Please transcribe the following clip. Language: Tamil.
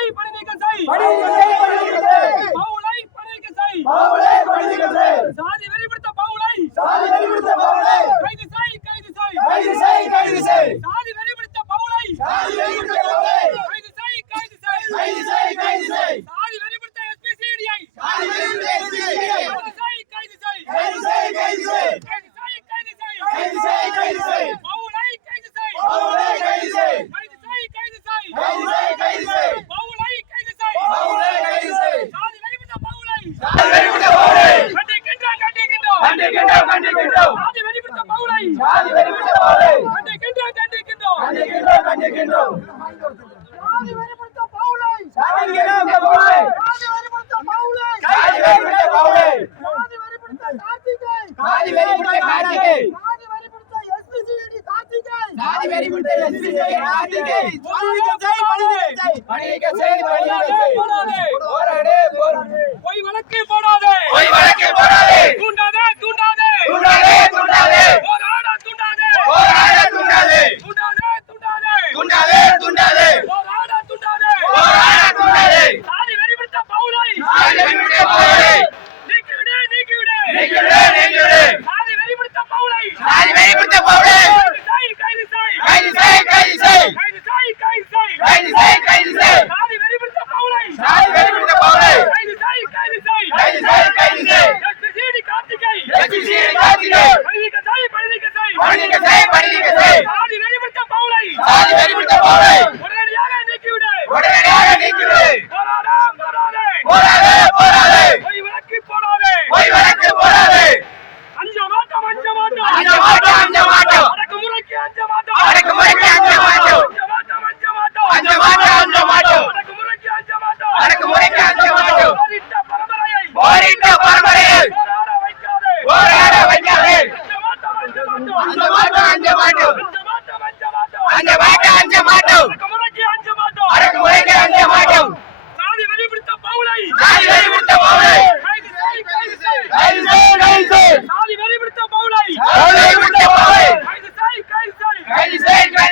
செய். பணி நீக்கம் செய். பவுலை பணி நீக்கம் செய். சாதி வெறிபிடித்த பவுலை. கைது செய் கைது செய். சாதி வெறிபிடித்த பவுலை. கைது செய் கைது செய் சாதி வெறிபிடித்த எஸ்பி சிடிஐ கைது செய் கைது செய் கைது செய் கைது செய் பவுலை கைது செய் கைது செய் கைது செய் பவுலை கைது செய் சாதி வெறிபிடித்த பவுலை கண்டிக்கின்றோம் கண்டிக்கின்றோம் சாதி வெறிபிடித்த பவுலை கண்டிக்கின்றோம் கண்டிக்கின்றோம். சாதி வெறிபிடித்த பவுலை. சாதி வெறிபிடித்த பவுலை. சாதி வெறிபிடித்த கார்த்திகை. சாதி வெறிபிடித்த எஸ்பிசிடி கார்த்திகை. போடாதே பொய் வழக்கு போடாதே தூண்டாதே தூண்டாதே போராட தூண்டாதே தூண்டாதே தூண்டாதே போராட தூண்டாதே சாதி வெறிபிடித்த பவுலை நீக்கிவிடு நீக்கிவிடு சாதி வெறிபிடித்த பவுலை கைது செய் கைது செய் கைது செய் கைது செய் சாதி வெறிபிடித்த பவுலை கைது செய் கைது செய் கார்த்திகை பணிக்க செய் பணிக்க செய் சாதி வெறிபிடித்த பவுலை உடனடியாக நீக்கிவிடு. போராடா. போராடே. கைது செய் கைது செய்.